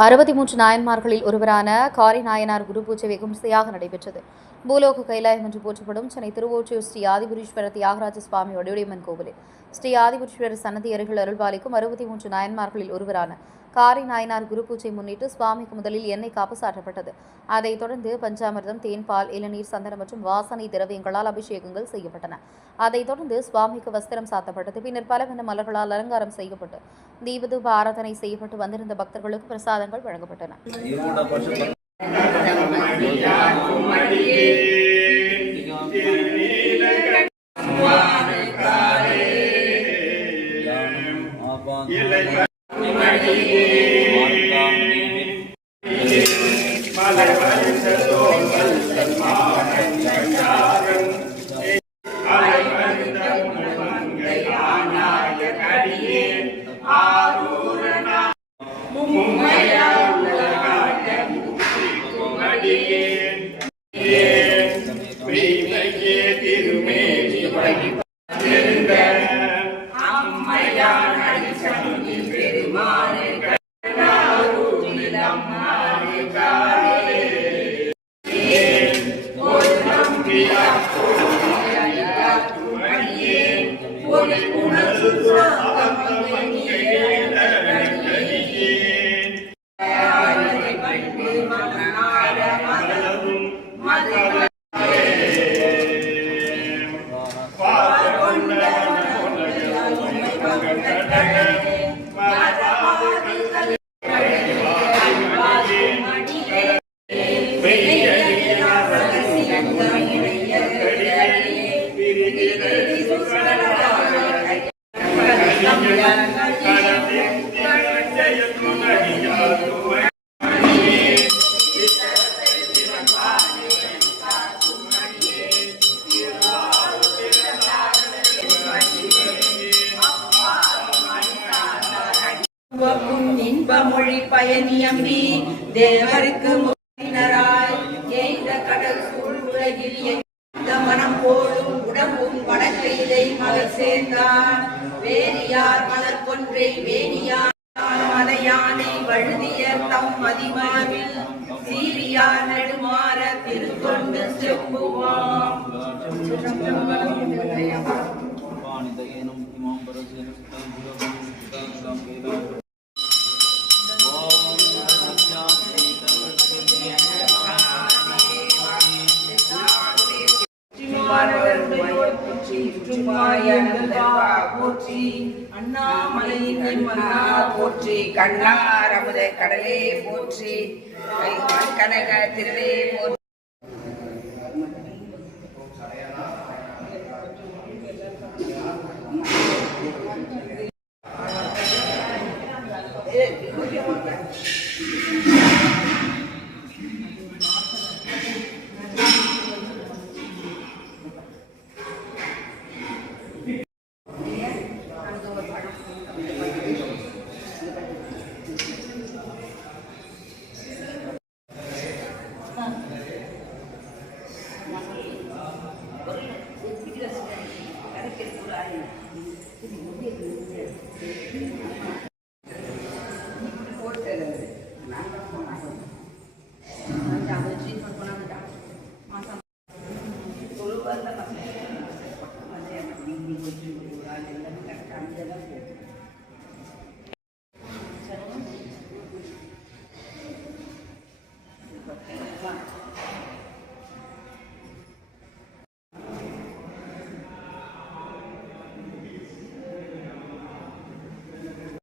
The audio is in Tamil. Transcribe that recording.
63 நாயன்மார்களில் ஒருவரான காரி நாயனார் குரு பூஜை வெகுமரியாக நடைபெற்றது. பூலோக கைலாயம் என்று போற்றப்படும் சென்னை திருவொற்றியூர் ஸ்ரீ ஆதிபுரீஸ்வரர் தியாகராஜ சுவாமி வடிவுடையம்மன் கோவிலில் ஸ்ரீ ஆதிபுரீஸ்வரர் சன்னதி அருகில் அருள்பாலிக்கும் 63 நாயன்மார்களில் ஒருவரான காரி நாயனார் குரு பூஜை முன்னிட்டு சுவாமிக்கு முதலில் எண்ணெய் காப்பு சாற்றப்பட்டது. அதைத் தொடர்ந்து பஞ்சாமிர்தம், தேன்பால், இளநீர், சந்தனம் மற்றும் வாசனை திரவியங்களால் அபிஷேகங்கள் செய்யப்பட்டன. அதைத் தொடர்ந்து சுவாமிக்கு வஸ்திரம் சாத்தப்பட்டது. பின்னர் பலவண்ண மலர்களால் அலங்காரம் செய்யப்பட்டு தீபதூப ஆராதனை செய்யப்பட்டு வந்திருந்த பக்தர்களுக்கு பிரசாதங்கள் வழங்கப்பட்டன. இன்பமொழி பயனியம்பி தேவருக்கு முன்னினராய் எய்த கடல் சூழ் உலகில் எந்த மனம் போலும் உடம்பும் வடக்கையிலை மலர் சேர்ந்தார் வேணியார் மலர் கொன்றை வேணியார் மலையானை வழுதிய தம் மதிமாவில் சீரியார் நெடுமாற திருத்தொண்டு செப்புவாம். அண்ணாமலையின் போற்றி, கண்ணார் அமுத கடலே போற்றி, கனக திருவே போற்றி.